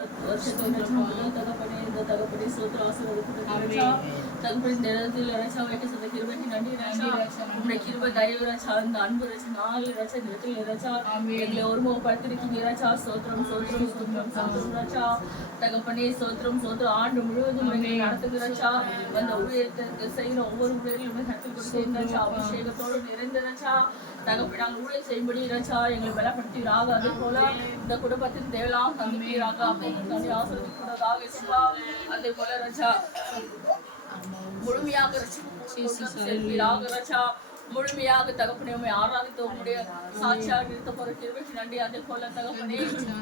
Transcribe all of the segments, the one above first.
வருஷத்துல முதல் தகப்பனே இந்த தகப்பனே சோத்திர ஆசீர்வாதப்பட்ட தகப்பனே இந்த இடத்துல ரச்சா வைக்க சொந்த கிருபைக்கு நன்றி ரச்சா உங்களுடைய கிருபை தயவு ரச்சா இந்த அன்பு ரச்சா நாலு ரச்சா இந்த இடத்துல ரச்சா எங்களை ஒருமுகப்படுத்திருக்கீங்க ரச்சா சோத்திரம் சோத்திரம் சோத்திரம் சோத்திரம் ரச்சா தகப்பனே சோத்திரம் சோத்திரம் ஆண்டு முழுவதும் எங்களை நடத்துகிற ரச்சா அந்த ஊழியத்திற்கு செய்கிற ஒவ்வொரு ஊழியர்களுமே கற்றுக் கொடுத்து ரச்சா அபிஷேகத்தோடு நிறைந்த ரச்சா தகப்பே நாங்கள் ஊழியர் செய்யும்படி ரச்சா எங்களை பலப்படுத்துகிறாக அதே போல இந்த குடும்பத்தின் தேவலாம் சந்திப்பீராக அப்போ ஆசிரியர்களாக அதே போல ரச்சா முழுமையாக ரச்சா முழுமையாக தகப்பனே உண்மை ஆராதித்து உங்களுடைய சாட்சியாக இருக்க போற கிருபைக்கு நன்றி. அதே போல தகப்பனே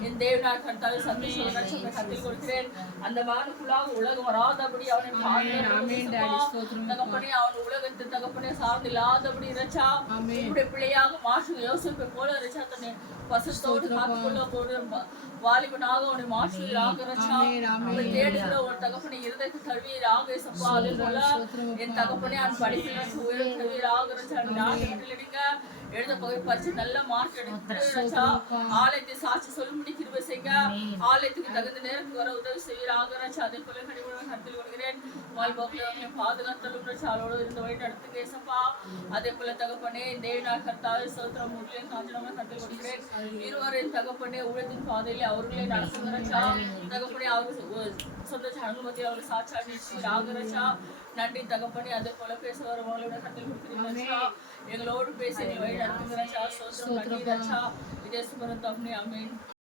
என் தேவனாய் கர்த்தாவே சந்தோஷம் கத்தில் கொடுக்கிறேன் அந்த மகனுக்குள்ளாக உலகம் வராதபடி அவனை தகப்பனே அவன் உலகத்தை தகப்பனே சார்ந்தில்லாதபடி ரச்சா உங்களுடைய பிள்ளையாக மாற்று யோசிப்பை போல ரச்சா தன்னை பசத்தோடு காத்துக்கொள்ள போற வாலிபனாக அவனை மாற்றுவீராக ரச்சா அவனை தேடுகிற ஒரு தகப்பனை இருதயத்தை தழுவீராக சப்பா. அதே போல என் தகப்பனே அவன் படிப்பில் உயர் தழுவீராக ரச்சா எடுங்க எழுத பகை பறிச்சு நல்ல மார்க் எடுத்து ஆலயத்தை சாட்சி சொல்லும்படி கிருபை செய்ய ஆலயத்துக்கு தகுந்த நேரத்துக்கு வர உதவி செய்வீராக ரச்சா. அதே போல கனிவுடன் கருத்தில் கொள்கிறேன் வாழ்வாக்குல பாதுகாத்தலும் ரச்சா அவளோடு இருந்து வழி நடத்துங்க சப்பா. அதே போல தகப்பனே தேவனாய் கர்த்தாவே சோத்திரம் முருகன் காஞ்சனமும் கருத்தில் கொள்கிறேன் இருவரின் தகப்பனே உலகத்தின் பாதையிலே அவர்களே நடத்துகிறச்சா தகப்பனே அவர்கள் சொந்த அனுமதி அவர்கள் சாட்சியாக நன்றி தகப்பனே. அதே போல பேச வரவங்களோட கருத்தில் கொடுக்கிறீங்க எங்களோடு பேசி வழி நடத்துகிறச்சா சோத்திரம் நன்றி ரச்சா விதேச பரத்தவனே அமேன்.